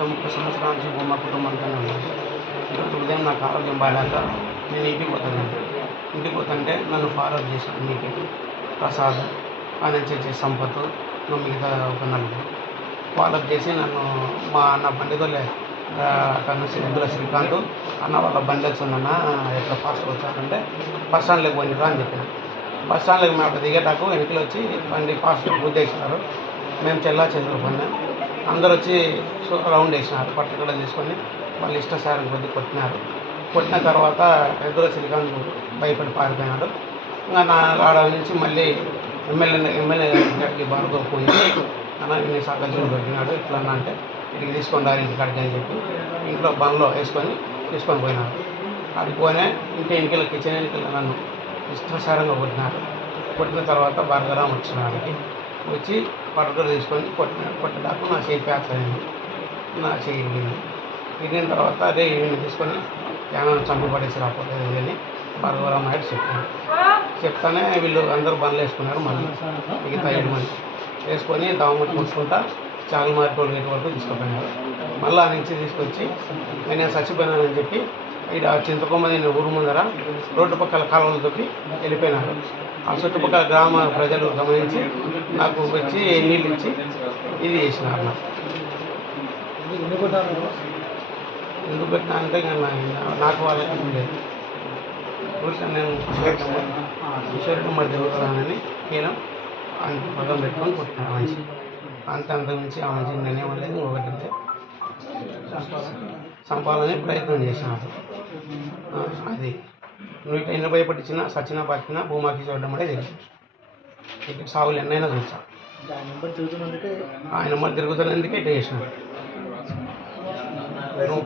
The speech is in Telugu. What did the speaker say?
ముప్పై సంవత్సరాల నుంచి భూమా కుటుంబంతోనే ఉన్నాను ఈరోజు ఉదయం నాకు ఆరోగ్యం బాగాలేక నేను ఇంటికి పోతానండి ఇంటికి పోతుంటే నన్ను ఫార్వర్డ్ చేశాను మీకు. ప్రసాద్ ఆ నుంచి సంపత్ మిగతా ఒక నలుగురు. ఫాలోఅప్ చేసి నన్ను మా అన్న బండితోలే అక్కడ నుంచి ఎద్దుల శ్రీకాంత్ అన్న వాళ్ళ బండి వచ్చిందన్న ఎట్లా ఫాస్ట్ వచ్చారంటే బస్ స్టాండ్లోకి పోయినరా అని చెప్పిన. బస్ స్టాండ్లోకి మేము అక్కడ దిగేటాకు వెనకలు వచ్చి బండి ఫాస్ట్ గుద్దేసినారు మేము చెల్లా చెదురు పొందాం అందరూ వచ్చి రౌండ్ వేసినారు పట్టుకడ తీసుకొని వాళ్ళు ఇష్టసారం కొద్ది కొట్టినారు. కొట్టిన తర్వాత ఎదురు సిలికాన్ భయపడి పారిపోయినాడు. ఇంకా నా రావడం నుంచి మళ్ళీ ఎమ్మెల్యే ఎమ్మెల్యే గారికి బాగా ఫోన్ చేసి అన్న ఇన్ని సాకల్చులు దొరికినాడు ఇట్లా అన్నా అంటే ఇక్కడికి తీసుకొని రాని ఇంటికాడికి అని చెప్పి ఇంట్లో బంగ్లో వేసుకొని తీసుకొని పోయినారు అక్కడికి పోనే ఇంటి ఎన్నికల కిచెన్ ఎన్నికలు నన్ను ఇష్టసారంగా కొట్టినారు. కొట్టిన తర్వాత భారతరామ్ వచ్చిన వాడికి వచ్చి పట్టుకొని తీసుకొని కొట్టిన కొట్టడానికి నా చేయి ప్యాచ్ అయింది. నా చేయి ఇరిగింది. ఇరిగిన తర్వాత అదే ఈయన తీసుకొని ఏమైనా చంపి పడేసి రాకపోతే అని భార్గవరామ్ నాయుడు చెప్పాను చెప్తానే వీళ్ళు అందరూ బండ్లు వేసుకున్నారు మళ్ళీ. మిగతా ఏడు మంది. వేసుకొని దామట్టు కూర్చుకుంటా చాగలమారి టోల్ గేట్ వరకు తీసుకుపోయినారు. మళ్ళీ ఆ నుంచి తీసుకొచ్చి నేను చచ్చిపోయినానని చెప్పి ఇక్కడ చింతకొమ్మది ఊరు ముందర రోడ్డు పక్కల కాలువలు తొక్కి వెళ్ళిపోయినారు. ఆ చుట్టుపక్కల గ్రామ ప్రజలు గమనించి నాకు వచ్చి నీళ్ళు ఇచ్చి ఇది చేసినారు నాకు ఎందుకు పెట్టినా అంటే నాకు వాళ్ళకి లేదు నేను కిషోర్ మరి తిరుగుతానని నేను అంత పదం పెట్టుకొని కొట్టినాను మంచి అంత అంత నుంచి ఆ మంచి నేనేమలేదు ఇంకొకటి ఉంటే చంపాలని ప్రయత్నం చేసినాడు అది. నూట ఇట్లా ఎన్ని భయపట్టించినా సచ్చినా పట్టినా భూమాకి చూడడం అనేది తెలుసు. సాగులు ఎన్నైనా చూసా ఆయన మరి తిరుగుతున్నందుకే ఇట్లా చేసినాడు నువ్వు